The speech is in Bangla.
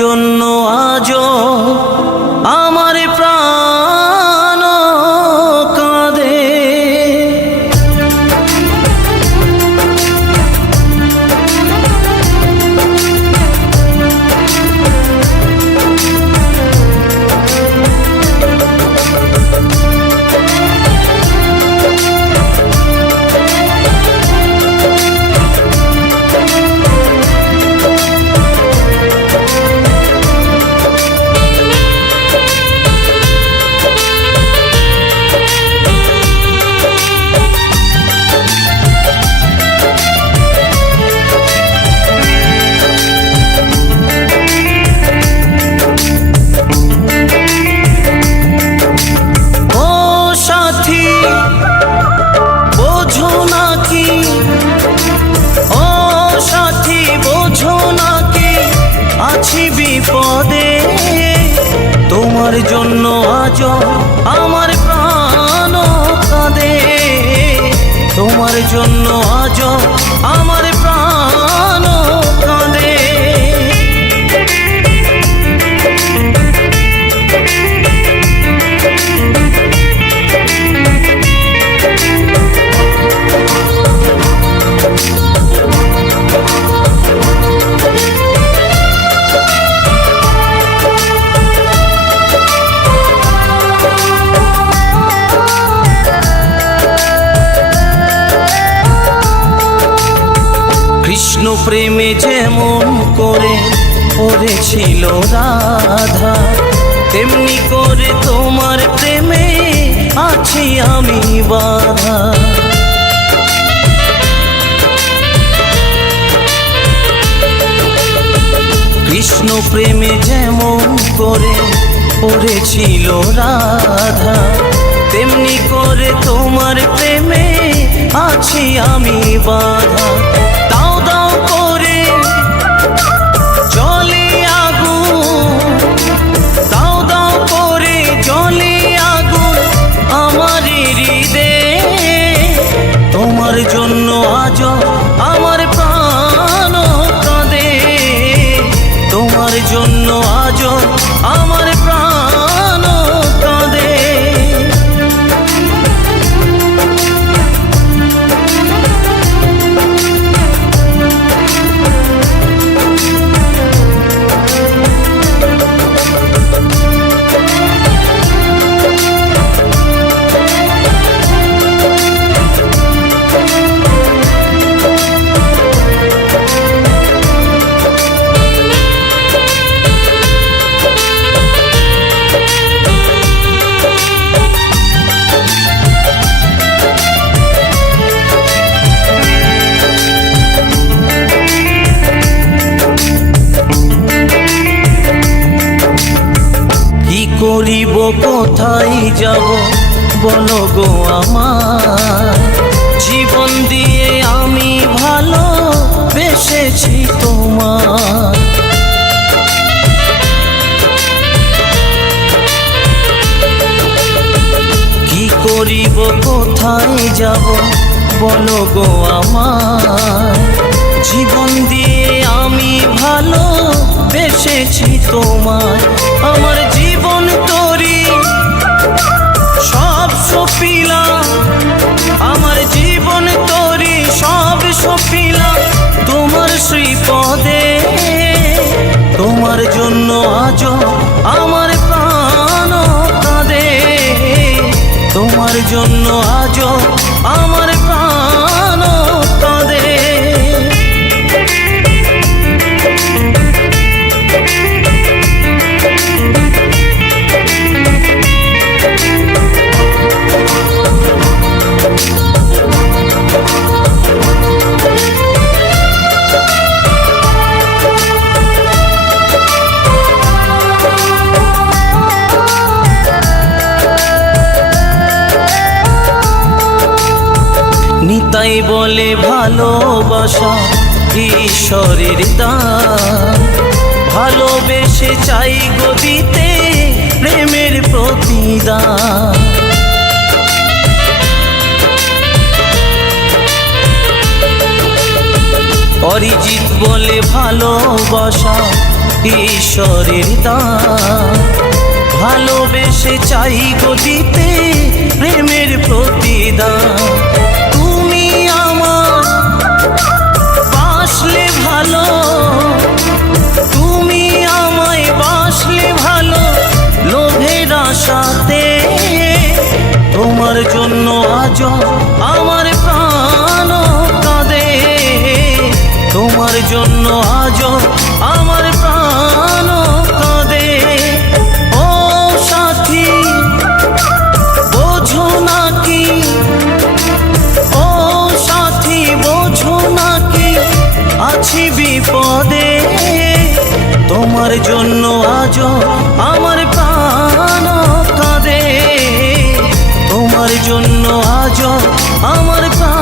জন্য আজও আমার প্রাণ কাঁদে। বিপদে তোমার জন্য আজও আমার প্রাণ কাঁদে, তোমার জন্য আজও আমার প্রাণ কাঁদে। কৃষ্ণ প্রেমে যেমন করে পড়েছিল রাধা, তেমনি করে তোমার প্রেমে আছি আমি বাধা। কৃষ্ণ প্রেমে যেমন করে পড়েছিল রাধা, তেমনি করে তোমার প্রেমে আছি আমি বাধা। দাও দাও করে জলে আগুন, দাও দাও করে জলে আগুন আমার হৃদয়ে, তোমার জন্য আজও আমার প্রাণ কাঁদে, তোমার জন্য আজও আমার প্রাণ কাঁদে। করিব কোথায় যাব বলো গো আমার, জীবন দিয়ে আমি ভালো বেসেছি তোমার। কি করিব কোথায় যাব বলো গো আমার, জীবন দিয়ে আমি ভালো বেসেছি তোমার। আমার জীবন তোরি সব সপিলাম, আমার জীবন তোরি সব সপিলাম তোমার শ্রীপদে, তোমার জন্য আজও আমার প্রাণ কাঁদে, তোমার জন্য আজও আমার প্রাণ কাঁদে। নিতাই বলে ভালোবাসা ঈশ্বরের দান, ভালোবেসে চাই গো দিতে প্রেমের প্রতিদান। অরিজিৎ বলে ভালোবাসা ঈশ্বরের দান। ভালোবেসে চাই গো দিতে প্রেমের প্রতিদান। তুমি আমার বাসলে ভালো, তুমি আমায় বাসলে ভালো লোভের আশাতে। তোমার জন্য আজ আমার প্রাণ কাঁদে, তোমার জন্য আজ আমার প্রাণ কাঁদে। ও সাথী বোঝো নাকি, ও সাথী বোঝো নাকি আছি বিপদে। তোমার জন্য আজ আমার প্রাণ কাঁদে, তোমার জন্য আজ আমার প্রাণ